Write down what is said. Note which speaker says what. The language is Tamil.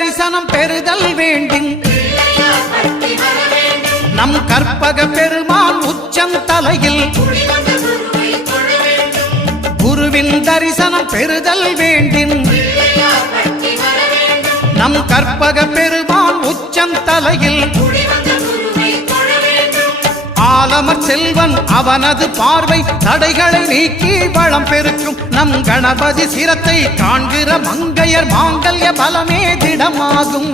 Speaker 1: தரிசனம் பெறுதல் வேண்டும். நம் கற்பக பெருமான் உச்சந்தலையில் குருவின் தரிசனம் பெறுதல் வேண்டும். நம் கற்பக பெருமான் உச்சந்தலையில் ஆலமர் செல்வன் அவனது பார்வை தடைகளை நீக்கி வளம் பெருக்கும் நம் கணபதி சிரத்தை காண்கிற மங்கையர் மாங்கல்ய பலமே திடமாகும்.